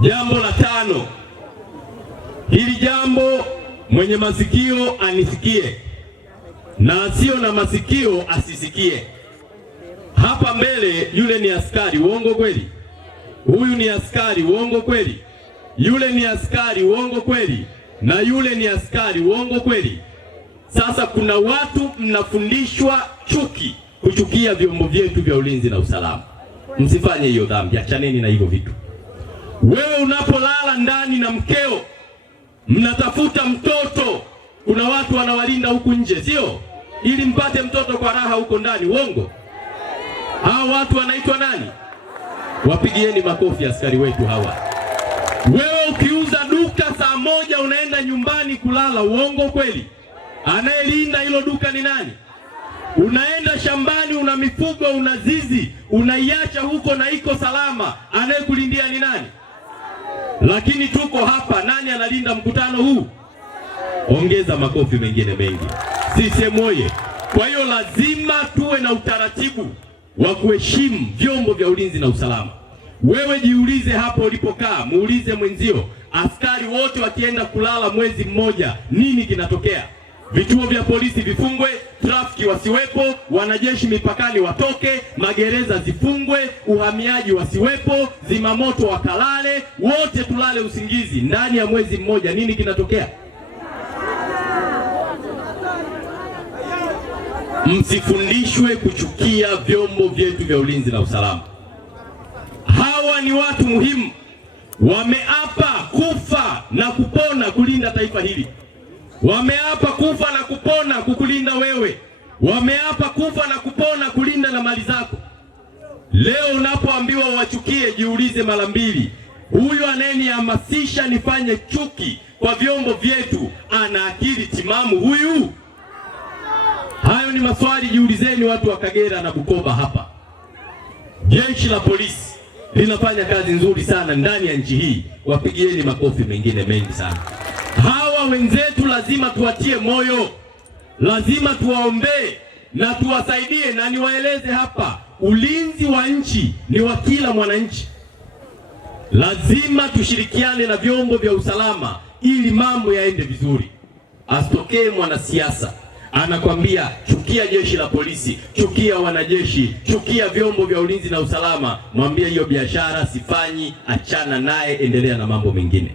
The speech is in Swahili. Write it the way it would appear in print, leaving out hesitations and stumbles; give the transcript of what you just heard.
Jambo la tano, hili jambo mwenye masikio anisikie na asio na masikio asisikie. Hapa mbele yule ni askari, uongo kweli? Huyu ni askari, uongo kweli? Yule ni askari, uongo kweli? Na yule ni askari, uongo kweli? Sasa kuna watu mnafundishwa chuki, kuchukia vyombo vyetu vya ulinzi na usalama. Msifanye hiyo dhambi, achaneni na hivyo vitu. Wewe unapolala ndani na mkeo, mnatafuta mtoto, kuna watu wanawalinda huku nje, sio? Ili mpate mtoto kwa raha huko ndani, uongo? Hao watu wanaitwa nani? Wapigieni makofi askari wetu hawa. Wewe ukiuza duka saa moja unaenda nyumbani kulala, uongo kweli? Anayelinda hilo duka ni nani? Unaenda shambani, una mifugo, una zizi, unaiacha huko na iko salama, anayekulindia ni nani? Lakini tuko hapa, nani analinda mkutano huu? Ongeza makofi mengine mengi. CCM oye! Kwa hiyo lazima tuwe na utaratibu wa kuheshimu vyombo vya ulinzi na usalama. Wewe jiulize hapo ulipokaa, muulize mwenzio, askari wote wakienda kulala mwezi mmoja, nini kinatokea? Vituo vya polisi vifungwe, trafiki wasiwepo, wanajeshi mipakani watoke, magereza zifungwe, uhamiaji wasiwepo, zimamoto wakalale, wote tulale usingizi. Ndani ya mwezi mmoja nini kinatokea? Msifundishwe kuchukia vyombo vyetu vya ulinzi na usalama. Hawa ni watu muhimu, wameapa kufa na kupona kulinda taifa hili. Wameapa kufa na kupona kukulinda wewe. Wameapa kufa na kupona kulinda na mali zako. Leo unapoambiwa wachukie, jiulize mara mbili. Huyu anayenihamasisha nifanye chuki kwa vyombo vyetu, ana akili timamu huyu? Hayo ni maswali, jiulizeni watu wa Kagera na Bukoba hapa. Jeshi la polisi linafanya kazi nzuri sana ndani ya nchi hii, wapigieni makofi mengine mengi sana. Hawa wenzetu lazima tuwatie moyo, lazima tuwaombee na tuwasaidie, na niwaeleze hapa, ulinzi wa nchi ni wa kila mwananchi. Lazima tushirikiane na vyombo vya usalama ili mambo yaende vizuri. Asitokee mwanasiasa anakwambia chukia jeshi la polisi, chukia wanajeshi, chukia vyombo vya ulinzi na usalama. Mwambie hiyo biashara sifanyi, achana naye, endelea na mambo mengine.